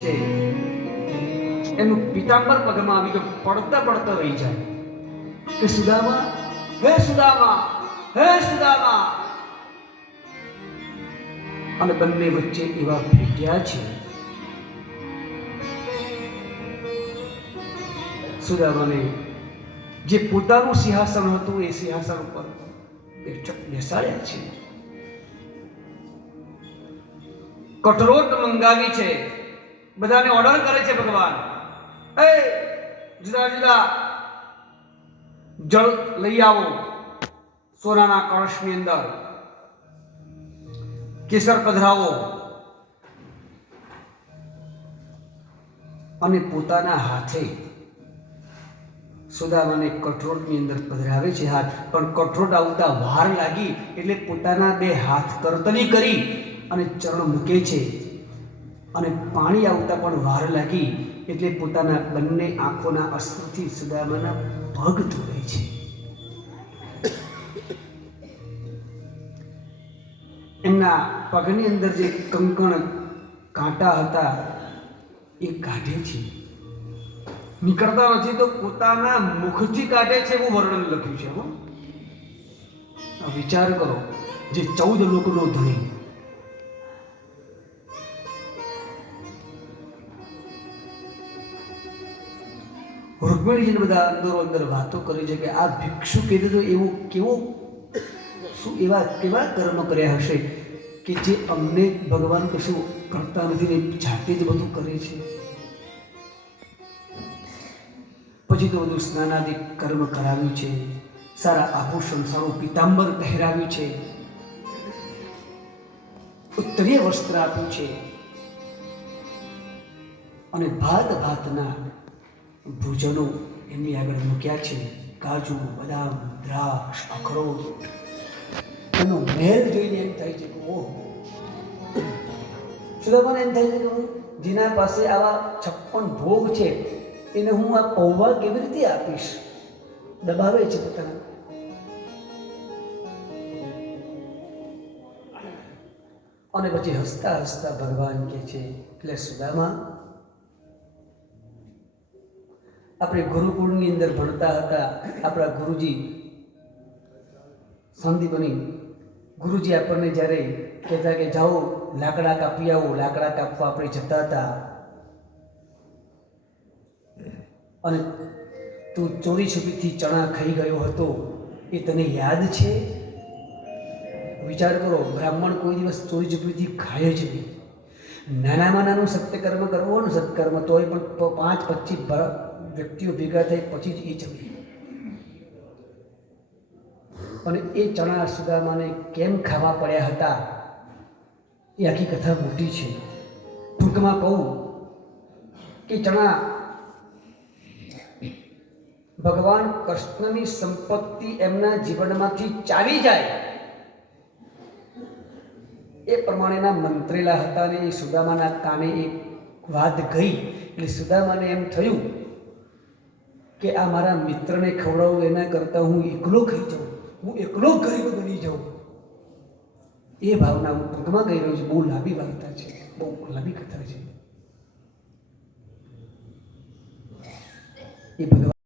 છે એનું પિતાંબર પગમાં આવી તો પડતા પડતા રહી જાય કે સુદામા, હે સુદામા, હે સુદામા. અને બંને વચ્ચે એવા ભેટ્યા છે. સુદામાને જે પોતાનું સિંહાસન હતું એ સિંહાસન ઉપર બેસાડ્યા છે. કઠરોટ મંગાવી છે, બધાને ઓર્ડર કરે છે ભગવાન, એ જુદા જુદા જળ લઈ આવો સોનાના કળશની અંદર, કેસર પધરાવો. અને પોતાના હાથે સુદામાને કઠરોટની અંદર પધરાવે છે હાથ, પણ કઠરોટ આવતા વાર લાગી એટલે પોતાના બે હાથ કરતની કરી અને ચરણ મૂકે છે. અને પાણી આવતા પણ વાર લાગી એટલે પોતાના બંને આંખોના અશ્રુથી સુદામાના પગ ધોવે છે. એમના પગની અંદર જે કંકણ કાંટા હતા એ કાઢે છે, નીકળતા નથી તો પોતાના મુખથી કાઢે છે એવું વર્ણન લખ્યું છે. વિચાર કરો, જે 14 લોકનો ધણી, રૂકમિણીજીને બધા અંદરો અંદર વાતો કરી છે કે આ ભિક્ષુ કીધું તો એવું શું કેવા કર્મ કર્યા હશે કે જે અમને ભગવાન કશું કરતા નથી ને જાતે જ બધું કરે છે. પછી તો બધું સ્નાનાદિ કર્મ કરાવ્યું છે, સારા આભૂષણ, સારું પિતાંબર પહેરાવ્યું છે, ઉત્તરીય વસ્ત્ર આપ્યું છે, અને ભાતના ભોજનો એમની આગળ મૂક્યા છે. કાજુ, બદામ, દ્રાક્ષ, અખરોટ. એનો મહેલ જોઈને એમ થાય છે કે ઓહ, સુદામાને એમ થાય છે કે જેના પાસે આવા 56 ભોગ છે એને હું આ પૌવા કેવી રીતે આપીશ. દબાવે છે પોતાના. અને પછી હસતા હસતા ભગવાન કહે છે, એટલે સુદામા, આપણે ગુરુકુળની અંદર ભણતા હતા, આપણા ગુરુજી સંદીપની ગુરુજી આપણને જ્યારે કહેતા કે જાઓ લાકડા કાપી આવો, લાકડા કાપવા આપણે જતા હતા, અને તું ચોરી છુપીથી ચણા ખાઈ ગયો હતો એ તને યાદ છે? વિચાર કરો, બ્રાહ્મણ કોઈ દિવસ ચોરી છુપીથી ખાય જ નહીં. નાનામાં નાનું સત્યકર્મ કરવું ને સત્કર્મ તોય પણ 5-25 વ્યક્તિઓ ભેગા થાય પછી જ એ જમે. અને એ ચણા સુદામાને કેમ ખાવા પડ્યા હતા એ આખી કથા મોટી છે. ટૂંકમાં કહું કે ચણા ભગવાન કૃષ્ણની સંપત્તિ એમના જીવનમાંથી ચાલી જાય એ પ્રમાણેના મંત્રેલા હતા. ને એ સુદામાના કાને એક વાત ગઈ એટલે સુદામાને એમ થયું કે આ મારા મિત્રને ખવડાવું એના કરતાં હું એકલો ખાઈ જાઉં, હું એકલો ગરીબ બની જાઉં. એ ભાવના હું ટૂંકમાં કહી રહ્યો છું. બહુ લાંબી વાર્તા છે, બહુ લાંબી કથા છે. એ ભગવાન